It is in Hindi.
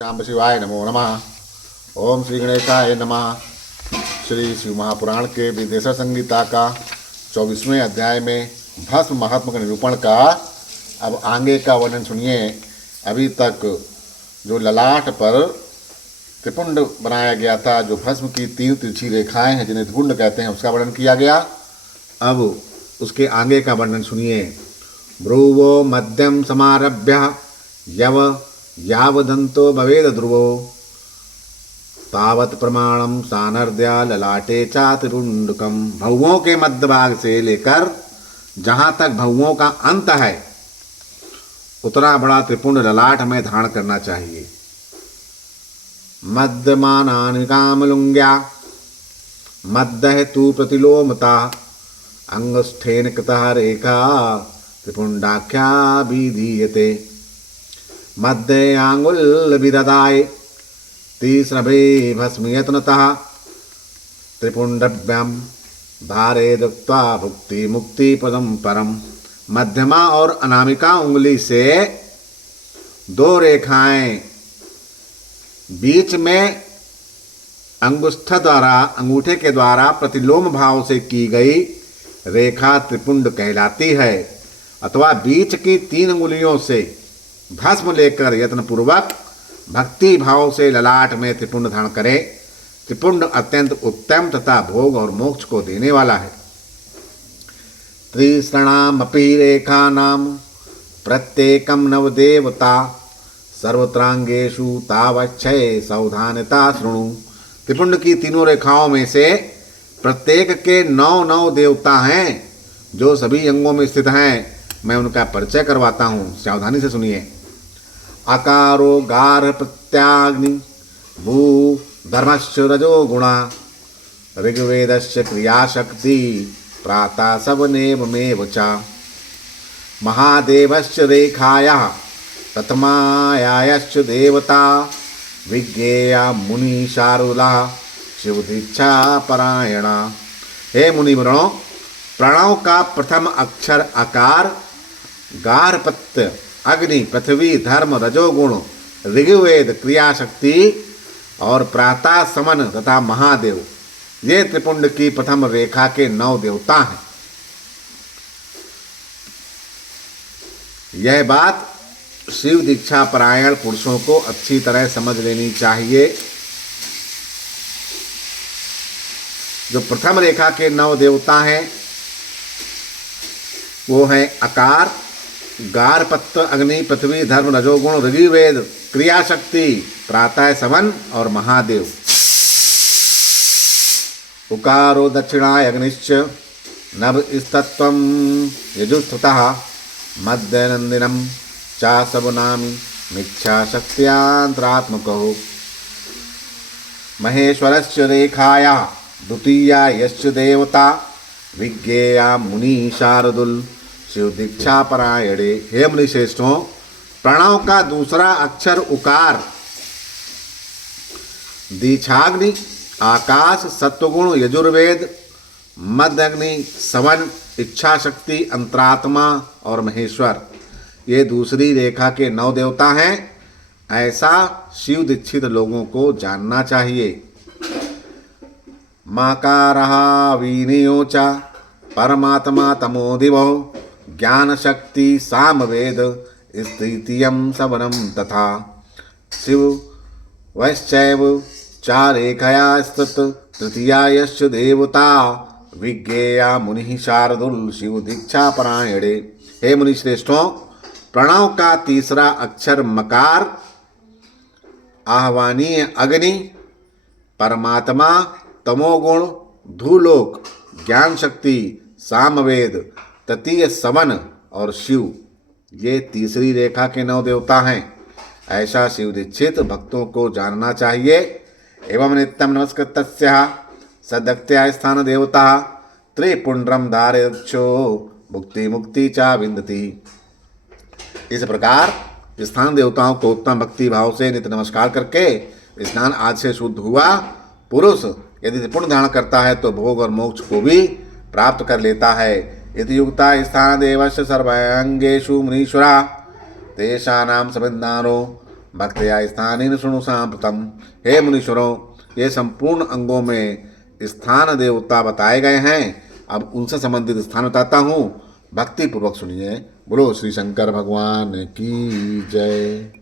शांब शिवाय नमो नमः। ओम श्री गणेशाय नमः। श्री शिव महापुराण के विदेशर संगीता का 24वें अध्याय में भस्म महात्मा का निरूपण का अब आगे का वर्णन सुनिए। अभी तक जो ललाट पर त्रिपुंड बनाया गया था, जो भस्म की 3 तिरछी रेखाएं हैं जिन्हें त्रिपुंड कहते हैं, उसका वर्णन किया गया। अब उसके आगे का वर्णन सुनिए। भ्रुवो मध्यम समारभ्य यव यावदंतो भवेद ध्रुवो तावत प्रमाणम सानर्द्या ललाटे चातिरुंडकम। भौवों के मध्य भाग से लेकर जहाँ तक भौवों का अंत है उतना बड़ा त्रिपुंड ललाट में धारण करना चाहिए। मध्यमानानि कामलुंग्या मध्य तु प्रतिलोमता अंगस्थेन कृतः रेखा त्रिपुंडाख्या विधीयते। मध्य आंगुल विददाय तीसरभे भस्मयत्नतः त्रिपुंडभ्यम भारे दत्वा भुक्ति मुक्ति पदम परम। मध्यमा और अनामिका उंगली से 2 रेखाएं बीच में अंगुष्ठ द्वारा अंगूठे के द्वारा प्रतिलोम भाव से की गई रेखा त्रिपुंड कहलाती है। अथवा बीच की 3 अंगुलियों से भस्म लेकर यत्नपूर्वक भक्ति भाव से ललाट में त्रिपुंड धारण करे। त्रिपुंड अत्यंत उत्तम तथा भोग और मोक्ष को देने वाला है। त्रिसृणामपि रेखानां प्रत्येकं नवदेवता सर्वत्रांगेषु तावच्छय सावधानता शृणु। त्रिपुंड की 3 रेखाओं में से प्रत्येक के 9 देवता हैं जो सभी अंगों में स्थित हैं। मैं उनका परिचय करवाता हूँ, सावधानी से सुनिए। अकारो गार प्रत्याग्नि भू धर्मश्च रजो गुणा ऋग्वेदस्य क्रियाशक्ति प्रातः सवनेवमेव च। महादेवस्य रेखायाः प्रथमायाश्च देवता विज्ञेया मुनि शारुला शिवदीक्षा परायणा। हे मुनिवरणों, प्रणव का प्रथम अक्षर अकार, गार्हपत्य अग्नि पृथ्वी धर्म रजोगुण ऋग्वेद क्रियाशक्ति और प्रातः समन तथा महादेव, ये त्रिपुंड की प्रथम रेखा के 9 देवता हैं। यह बात शिव दीक्षा परायण पुरुषों को अच्छी तरह समझ लेनी चाहिए। जो प्रथम रेखा के 9 देवता हैं वो है अकार, गार्हपत्य अग्नि पृथ्वी धर्म रजोगुण ऋग्वेद क्रियाशक्ति प्रातः सवन और महादेव। उकारो दक्षिणाय अग्निश्च नभस्तत्वं यजुस्ततः मध्यनंदिनं चासवनामि मिथ्याशक्त्यान्तरात्मको। महेश्वरस्य रेखायाः द्वितीया यश्च देवता विज्ञेया मुनि शार्दुल शिव दीक्षा परायणे। हे मुनि श्रेष्ठों, प्रणव का दूसरा अक्षर उकार दीक्षाग्नि आकाश सत्वगुण यजुर्वेद मध्यग्नि सवन इच्छा शक्ति अंतरात्मा और महेश्वर, ये दूसरी रेखा के 9 देवता हैं। ऐसा शिव दीक्षित लोगों को जानना चाहिए। माकारः वीनियोचा परमात्मा तमोदिवो ज्ञान शक्ति सामवेद स्थितियं सवनम तथा। शिव वैश्चैव चारेखया स्थित तृतीया यश्च देवता विज्ञेया मुनि शार्दुल शिव दीक्षा परायणे। हे मुनि श्रेष्ठों, प्रणव का तीसरा अक्षर मकार आह्वानीय अग्नि परमात्मा तमोगुण धूलोक ज्ञान शक्ति सामवेद तृतीय सवन और शिव, ये तीसरी रेखा के 9 देवता हैं। ऐसा शिव दीक्षित भक्तों को जानना चाहिए। एवं नित्यं नमस्कृत्य सदक्त्या स्थान देवता त्रिपुंड्रम धारयच्छो भुक्ति मुक्ति चा विन्दति। इस प्रकार स्थान देवताओं को उत्तम भक्ति भाव से नित्य नमस्कार करके स्नान आदि से शुद्ध हुआ पुरुष यदि त्रिपुंड धारण करता है तो भोग और मोक्ष को भी प्राप्त कर लेता है। इति युक्ता स्थान देवस्य सर्वांगेषु मुनीश्वरा तेषानां समिन्दानो भक्तया स्थानेन शृणु सांप्रतम। हे मुनीश्वरों, ये संपूर्ण अंगों में स्थान देवता बताए गए हैं। अब उनसे संबंधित स्थान बताता हूँ, भक्ति पूर्वक सुनिए। बोलो श्री शंकर भगवान की जय।